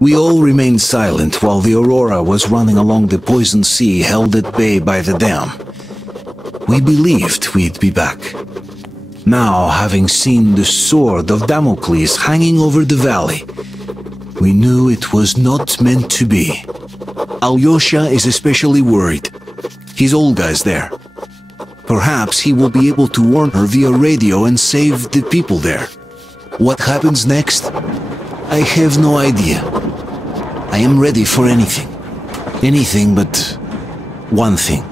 We all remained silent while the Aurora was running along the poison sea held at bay by the dam. We believed we'd be back. Now, having seen the sword of Damocles hanging over the valley, we knew it was not meant to be. Alyosha is especially worried. His Olga's there. Perhaps he will be able to warn her via radio and save the people there. What happens next? I have no idea. I am ready for anything. Anything but one thing.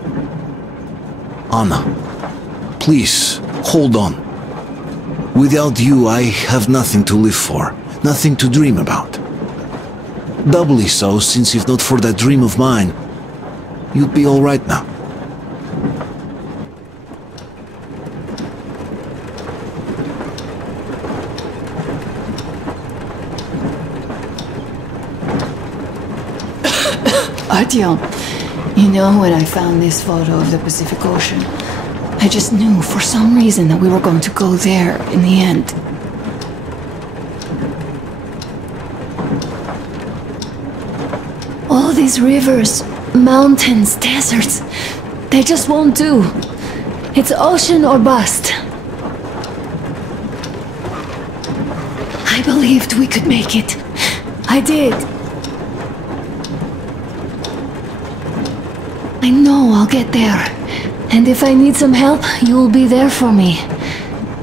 Anna, please, hold on. Without you, I have nothing to live for, nothing to dream about. Doubly so, since if not for that dream of mine, you'd be all right now. Artyom, you know, when I found this photo of the Pacific Ocean, I just knew for some reason that we were going to go there in the end. All these rivers, mountains, deserts, they just won't do. It's ocean or bust. I believed we could make it. I did. I know I'll get there. And if I need some help, you'll be there for me.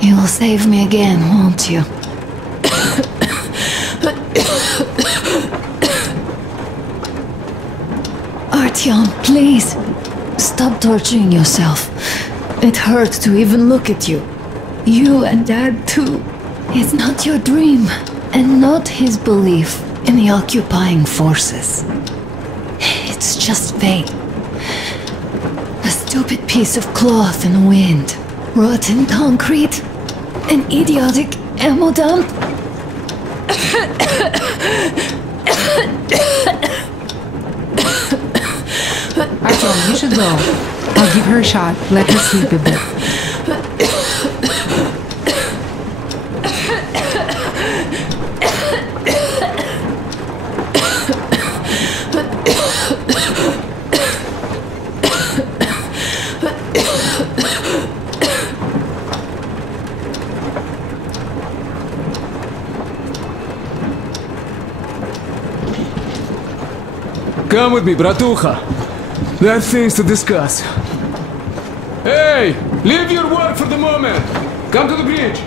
You'll save me again, won't you? Artyom, please, stop torturing yourself. It hurts to even look at you. You and Dad too. It's not your dream, and not his belief in the occupying forces. It's just fate. A stupid piece of cloth in the wind, rotten concrete, an idiotic ammo dump. Artyom, you should go. I'll give her a shot. Let her sleep a bit. Come with me, bratucha. There are things to discuss. Hey! Leave your work for the moment! Come to the bridge!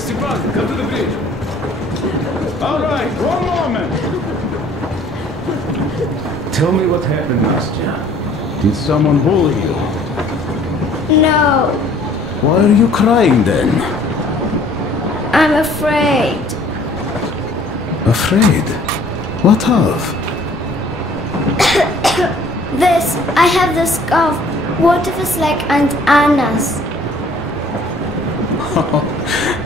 Stepan, come to the bridge! Alright, one moment! Tell me what happened, Nastya. Did someone bully you? No. Why are you crying then? I'm afraid. Afraid? What of? This. I have this cough. What if it's like Aunt Anna's?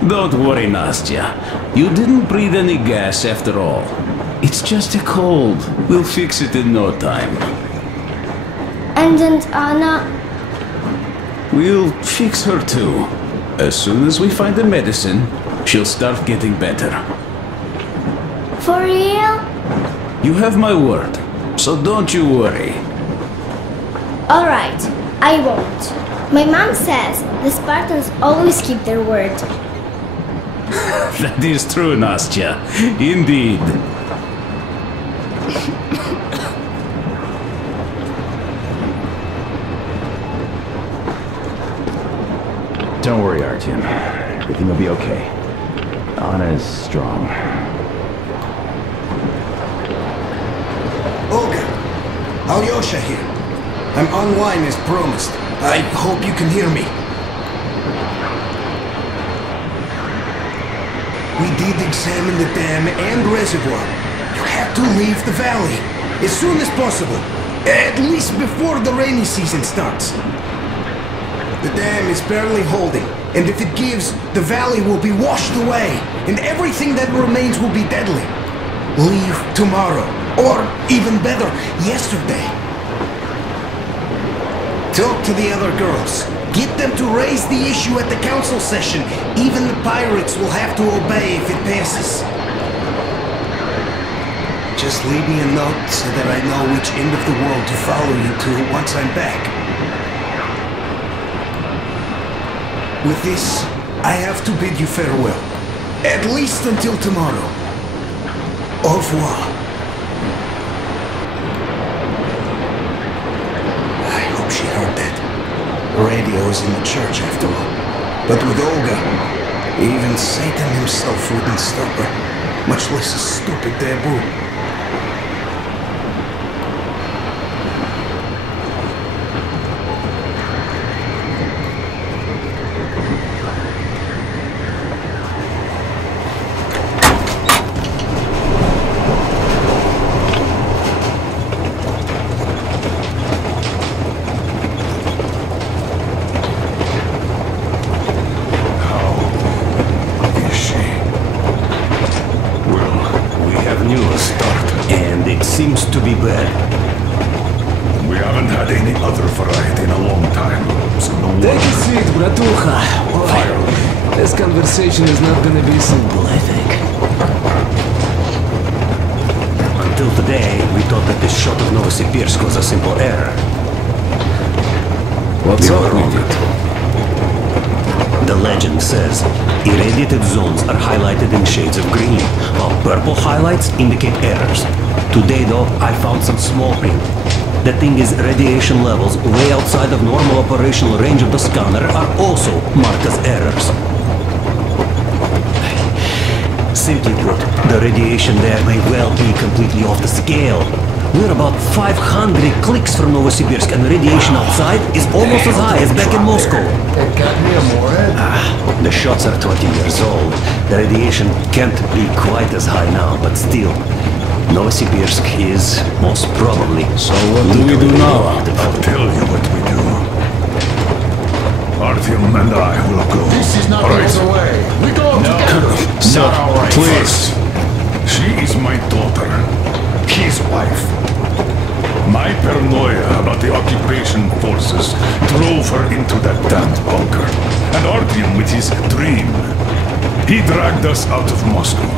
Don't worry, Nastya. You didn't breathe any gas after all. It's just a cold. We'll fix it in no time. And Aunt Anna? We'll fix her too. As soon as we find the medicine, she'll start getting better. For real? You have my word, so don't you worry. Alright, I won't. My mom says the Spartans always keep their word. That is true, Nastya. Indeed. Don't worry, Artyom. Everything will be okay. Anna is strong. Olga! Alyosha here. I'm online as promised. I hope you can hear me. We did examine the dam and reservoir. You have to leave the valley as soon as possible. At least before the rainy season starts. The dam is barely holding, and if it gives, the valley will be washed away, and everything that remains will be deadly. Leave tomorrow, or even better, yesterday. Talk to the other girls. Get them to raise the issue at the council session. Even the pirates will have to obey if it passes. Just leave me a note so that I know which end of the world to follow you to once I'm back. With this, I have to bid you farewell. At least until tomorrow. Au revoir. I hope she heard that. The radio is in the church after all. But with Olga, even Satan himself wouldn't stop her. Much less a stupid taboo. Seems to be bad. We haven't had any other variety in a long time, so no wonder. Take a seat, Bratucha. This conversation is not gonna be simple, I think. Until today, we thought that this shot of Novosibirsk was a simple error. What's up with it? The legend says irradiated zones are highlighted in shades of green, while purple highlights indicate errors. Today, though, I found some small print. The thing is, radiation levels way outside of normal operational range of the scanner are also marked as errors. Simply put, the radiation there may well be completely off the scale. We're about 500 clicks from Novosibirsk, and the radiation outside is almost as high as back in Moscow. The shots are 20 years old. The radiation can't be quite as high now, but still. Novosibirsk is most probably. So what do we do now? I'll tell you what we do. Artyom and I will go. This is not the way. We go together. Not all right. Please. She is my daughter. His wife. My paranoia about the occupation forces drove her into that damned bunker. And Artyom with his dream. He dragged us out of Moscow.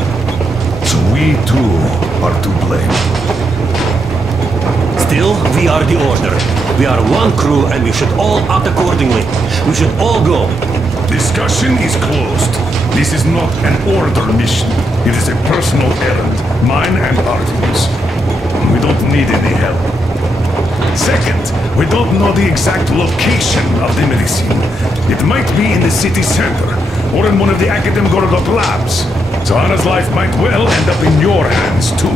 So we too are to blame. Still, we are the order. We are one crew and we should all act accordingly. We should all go. Discussion is closed. This is not an order mission. It is a personal errand. Mine and Artyom's. We don't need any help. Second, we don't know the exact location of the medicine. It might be in the city center, or in one of the Academ Gorodok labs. So Anna's life might well end up in your hands, too.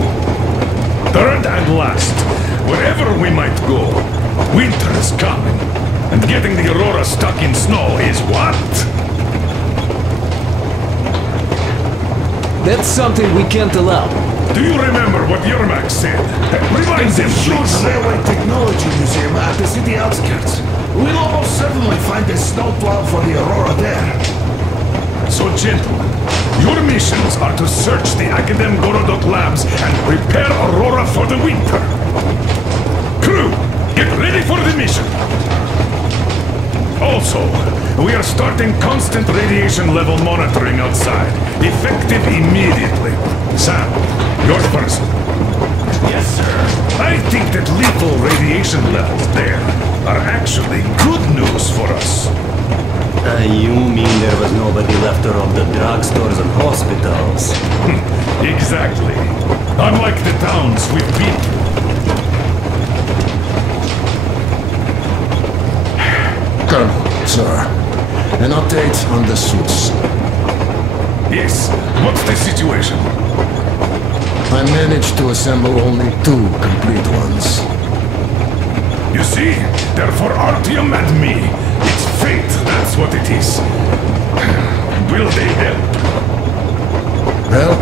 Third and last, wherever we might go, winter is coming. And getting the Aurora stuck in snow is what? That's something we can't allow. Do you remember what Yermak said? Remind them, please. Railway Technology Museum at the city outskirts. We'll almost certainly find a snowplow for the Aurora there. So, gentlemen, your missions are to search the Academ Gorodok labs and prepare Aurora for the winter. Crew, get ready for the mission. Also, we are starting constant radiation level monitoring outside. Effective immediately. Sam, you're first. Yes, sir. I think that lethal radiation levels there are actually good news for us. You mean there was nobody left to rob the drugstores and hospitals? Exactly. Unlike the towns we've been to. Colonel, sir. An update on the suits. Yes, what's the situation? I managed to assemble only 2 complete ones. You see, they're for Artyom and me. It's fate, that's what it is. Will they help? Well,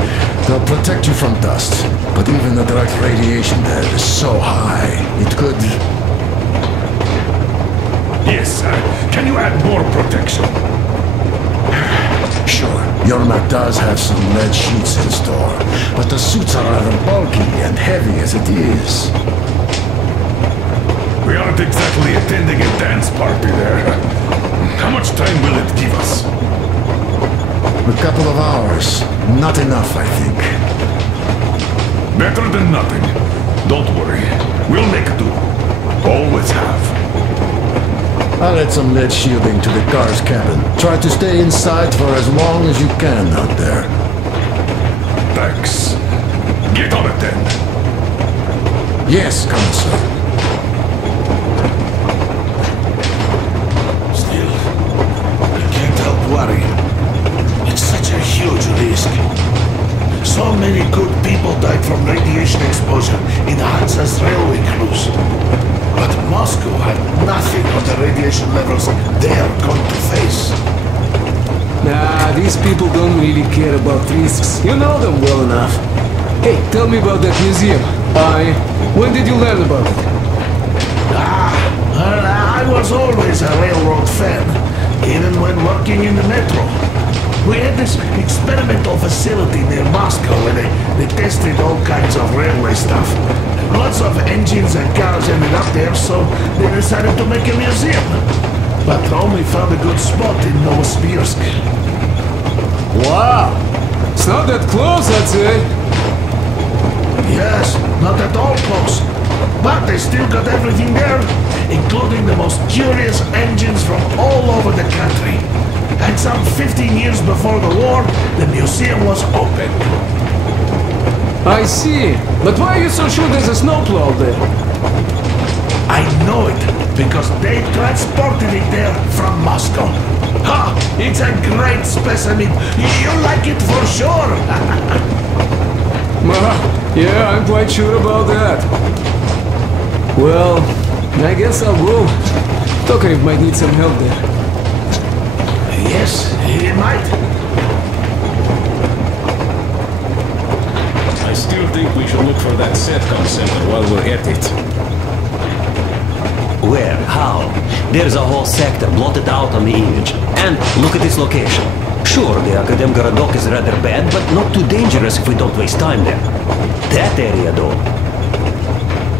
they'll protect you from dust. But even the direct radiation there is so high, it could... Yes, can you add more protection? Sure, Yermak does have some lead sheets in store, but the suits are rather bulky and heavy as it is. We aren't exactly attending a dance party there. How much time will it give us? A couple of hours. Not enough, I think. Better than nothing. Don't worry. We'll make do. Always have. I'll add some lead shielding to the car's cabin. Try to stay inside for as long as you can out there. Thanks. Get on it then. Yes, Commissar. Still, I can't help worrying. It's such a huge risk. So many good people died from radiation exposure in Hansa's railway crews. But Moscow had nothing on the radiation levels they're going to face. Nah, these people don't really care about risks. You know them well enough. Hey, tell me about that museum. When did you learn about it? I was always a railroad fan, even when working in the metro. We had this experimental facility near Moscow where they tested all kinds of railway stuff. Lots of engines and cars ended up there, so they decided to make a museum. But only found a good spot in Novosibirsk. Wow! It's not that close, I'd say. Yes, not at all close. But they still got everything there, including the most curious engines from all over the country. And some 15 years before the war, the museum was open. I see. But why are you so sure there's a snowplow there? I know it, because they transported it there from Moscow. Ha! It's a great specimen. You'll like it for sure. Yeah, I'm quite sure about that. Well, I guess I'll go. Tokarev might need some help there. Yes, he might. I still think we should look for that SATCOM center while we're at it. Where? How? There's a whole sector blotted out on the image. And look at its location. Sure, the Akadem Gorodok is rather bad, but not too dangerous if we don't waste time there. That area, though.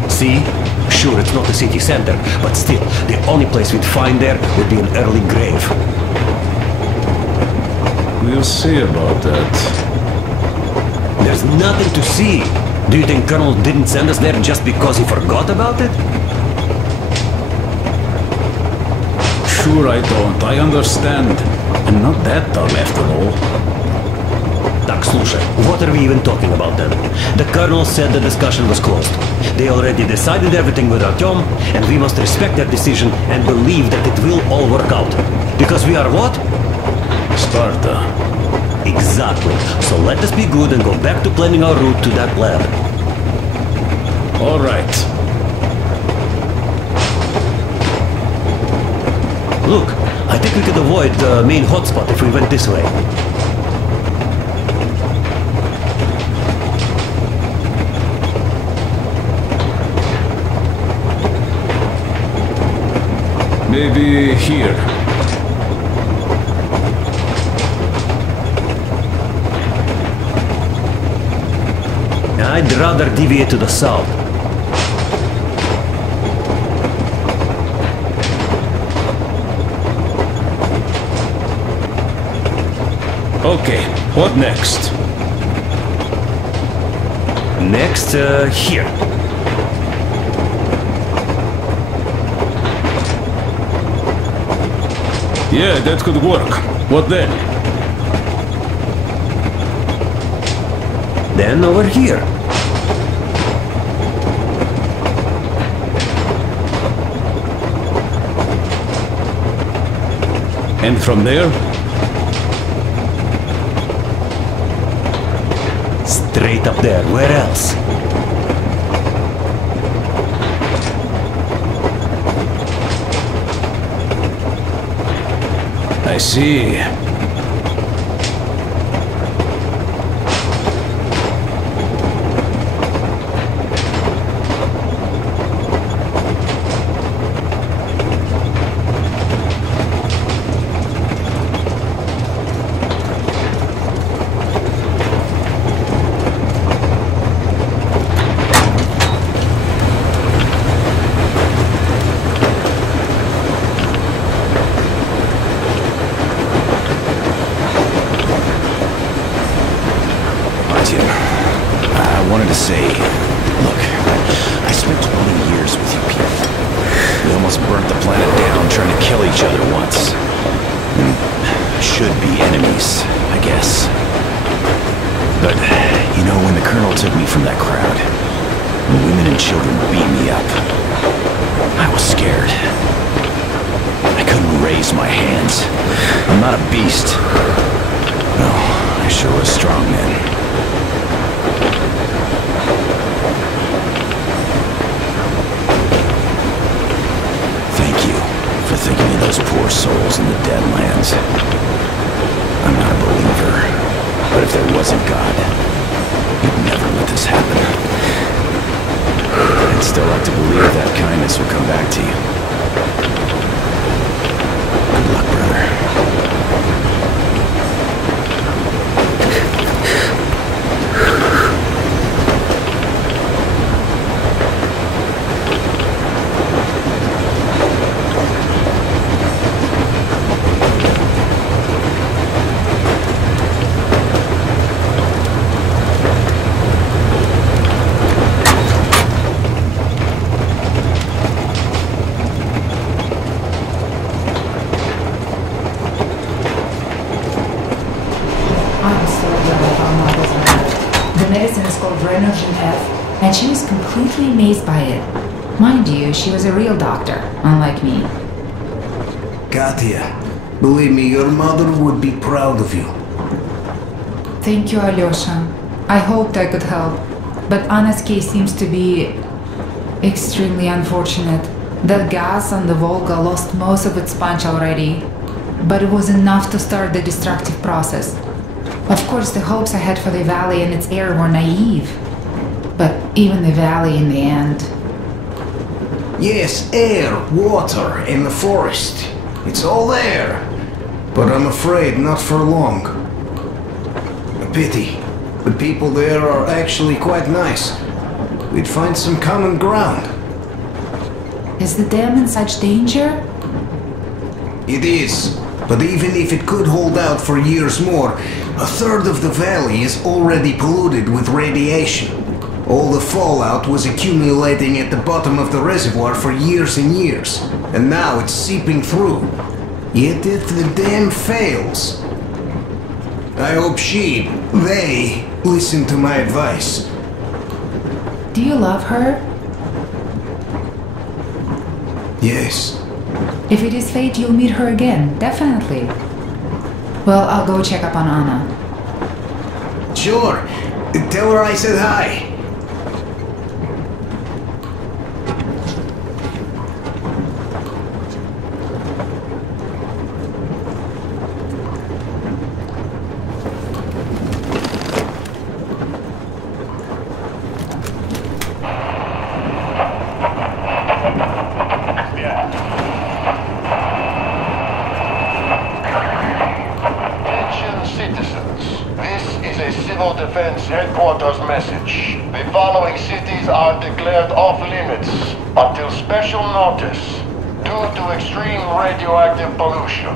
See? Sure, it's not the city center, but still, the only place we'd find there would be an early grave. We'll see about that. There's nothing to see. Do you think Colonel didn't send us there just because he forgot about it? Sure I don't, I understand. I'm not that dumb after all. Так, слушай, what are we even talking about then? The Colonel said the discussion was closed. They already decided everything with Autum, and we must respect their decision and believe that it will all work out. Because we are what? Sparta. Exactly. So let us be good and go back to planning our route to that lab. All right. Look, I think we could avoid the main hotspot if we went this way. Maybe here. I'd rather deviate to the south. Okay, what next? Next, here. Yeah, that could work. What then? Then over here. And from there? Straight up there. Where else? I see. Artyom, I wanted to say, look, I spent 20 years with you people. We almost burnt the planet down trying to kill each other once. And should be enemies, I guess. But, you know, when the Colonel took me from that crowd, when women and children beat me up, I was scared. I couldn't raise my hands. I'm not a beast. No, I sure was strong then. Thank you for thinking of those poor souls in the Deadlands. I'm not a believer, but if there wasn't God, he'd never let this happen. I'd still like to believe that kindness will come back to you. Good luck, brother. And she was completely amazed by it. Mind you, she was a real doctor, unlike me. Katya, believe me, your mother would be proud of you. Thank you, Alyosha. I hoped I could help, but Anna's case seems to be extremely unfortunate. That gas on the Volga lost most of its punch already, but it was enough to start the destructive process. Of course, the hopes I had for the valley and its air were naive. But even the valley in the end. Yes, air, water, and the forest. It's all there. But I'm afraid not for long. A pity. The people there are actually quite nice. We'd find some common ground. Is the dam in such danger? It is. But even if it could hold out for years more, a third of the valley is already polluted with radiation. All the fallout was accumulating at the bottom of the reservoir for years and years, and now it's seeping through. Yet if the dam fails, I hope they listen to my advice. Do you love her? Yes. If it is fate, you'll meet her again, definitely. Well, I'll go check up on Anna. Sure. Tell her I said hi. Headquarters message. The following cities are declared off-limits until special notice due to extreme radioactive pollution.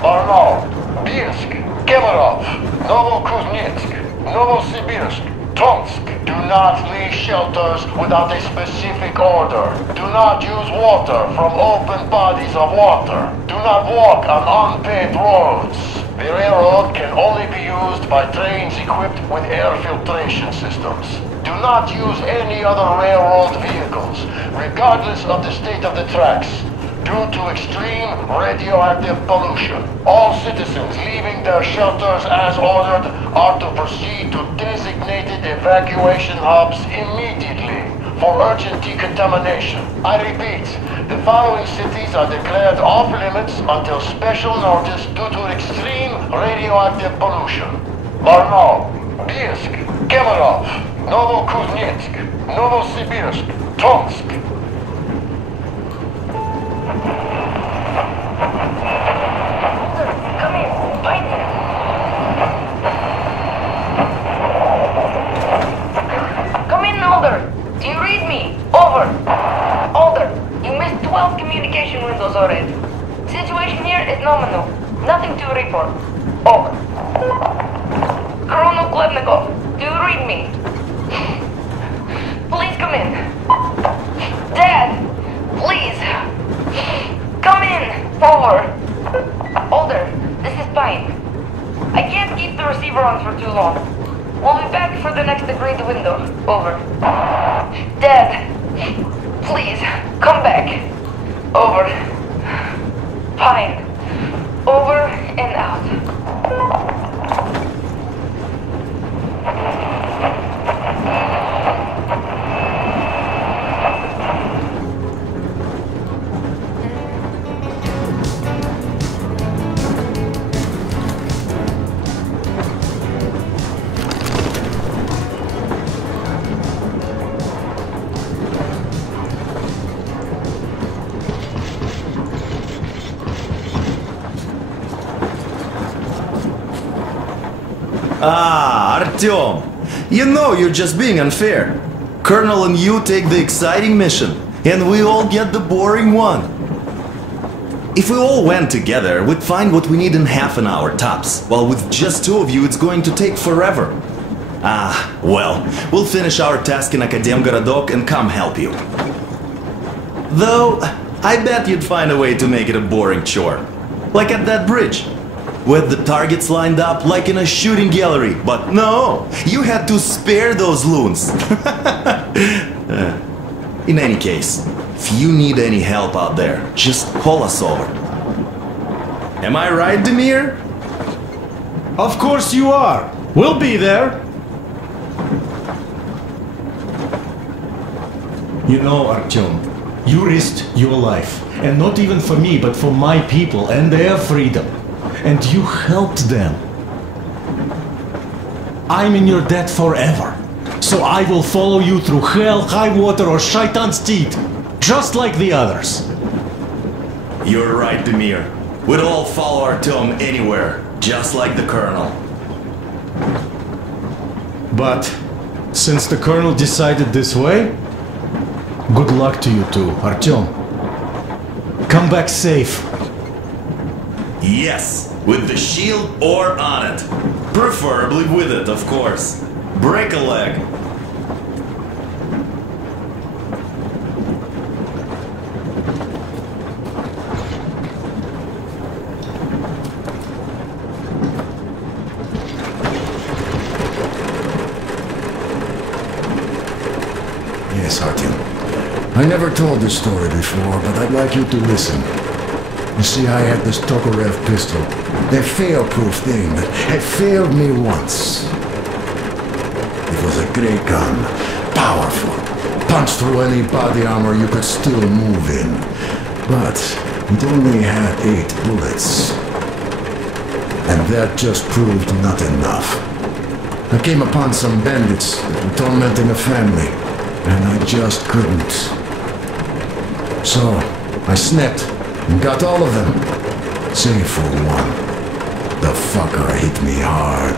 Arnaud, Bielsk, Kemerov, Novokuznetsk, Novosibirsk, Tomsk. Do not leave shelters without a specific order. Do not use water from open bodies of water. Do not walk on unpaved roads. The railroad can only be used by trains equipped with air filtration systems. Do not use any other railroad vehicles, regardless of the state of the tracks, due to extreme radioactive pollution. All citizens leaving their shelters as ordered are to proceed to designated evacuation hubs immediately for urgent decontamination. I repeat, the following cities are declared off-limits until special notice due to extreme radioactive pollution. Arnaud, Bielsk, Kemerov, Novokuznetsk, Novosibirsk, Tomsk. Come in, find me. Come in, Alder. Do you read me? Over. Alder, you missed 12 communication windows already. Situation here is nominal. Nothing to report. Over. Colonel Klebnikov, read me? Please come in. Dad, please. Come in. Over. Older, this is Pine. I can't keep the receiver on for too long. We'll be back for the next agreed window. Over. Dad, please, come back. Over. Pine. Over and out. Ah, Artyom. You know you're just being unfair. Colonel and you take the exciting mission, and we all get the boring one. If we all went together, we'd find what we need in half an hour tops, while with just two of you it's going to take forever. Ah, well, we'll finish our task in Akademgorodok and come help you. Though, I bet you'd find a way to make it a boring chore. Like at that bridge. With the targets lined up like in a shooting gallery, but no, you had to spare those loons. In any case, if you need any help out there, just call us over. Am I right, Demir? Of course you are. We'll be there. You know, Artyom, you risked your life. And not even for me, but for my people and their freedom. And you helped them. I'm in your debt forever. So I will follow you through hell, high water, or Shaitan's teeth. Just like the others. You're right, Demir. We'd all follow Artyom anywhere, just like the Colonel. But since the Colonel decided this way, good luck to you too, Artyom. Come back safe. Yes, with the shield or on it. Preferably with it, of course. Break a leg. Yes, Autumn. I never told this story before, but I'd like you to listen. You see, I had this Tokarev pistol. The fail-proof thing that had failed me once. It was a great gun. Powerful. Punched through any body armor you could still move in. But it only had 8 bullets. And that just proved not enough. I came upon some bandits that were tormenting a family. And I just couldn't. So, I snapped and got all of them. Save for one. The fucker hit me hard.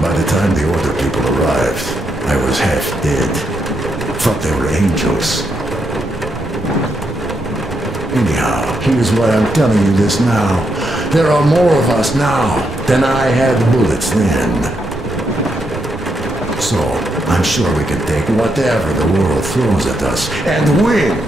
By the time the order people arrived, I was half dead. Thought they were angels. Anyhow, here's why I'm telling you this now. There are more of us now than I had bullets then. So, I'm sure we can take whatever the world throws at us and win!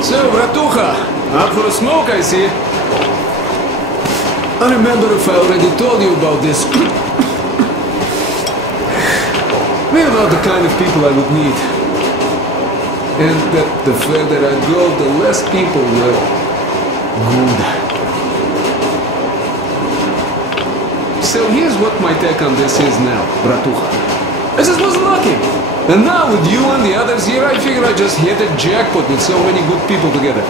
So, Bratucha, up for a smoke, I see. I remember if I already told you about this. We're not the kind of people I would need. And that the further I go, the less people were good. So here's what my take on this is now, Bratucha. I just wasn't lucky. And now with you and the others here, I figure I just hit a jackpot with so many good people together.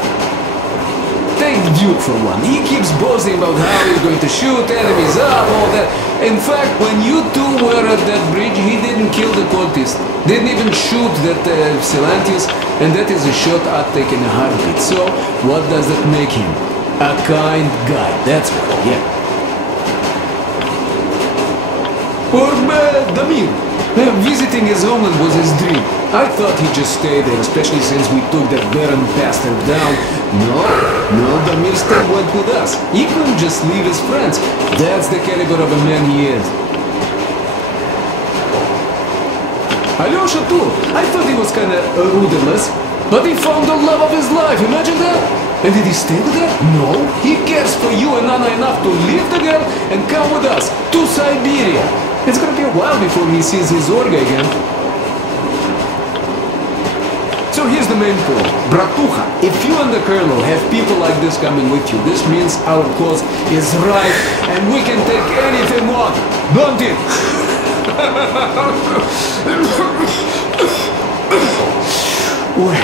Take Duke for one. He keeps boasting about how he's going to shoot enemies up, all that. In fact, when you two were at that bridge, he didn't kill the cultist. Didn't even shoot that Silantius, and that is a shot I'd take in a heartbeat. So, what does that make him? A kind guy, that's what, yeah. Or Damir. Visiting his homeland was his dream. I thought he'd just stay there, especially since we took that Baron bastard down. No, Damir still went with us. He couldn't just leave his friends. That's the caliber of a man he is. Alyosha too. I thought he was kinda rudderless, but he found the love of his life, imagine that? And did he stay with her? No. He cares for you and Anna enough to leave the girl and come with us to Siberia. It's gonna be a while before he sees his Olga again. So here's the main point. Bratucha, if you and the Colonel have people like this coming with you, this means our cause is right and we can take anything on. Don't it? Well,